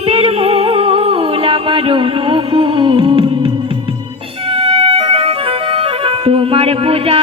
জীবের মূল আমার অনুকূল। তোমার পূজা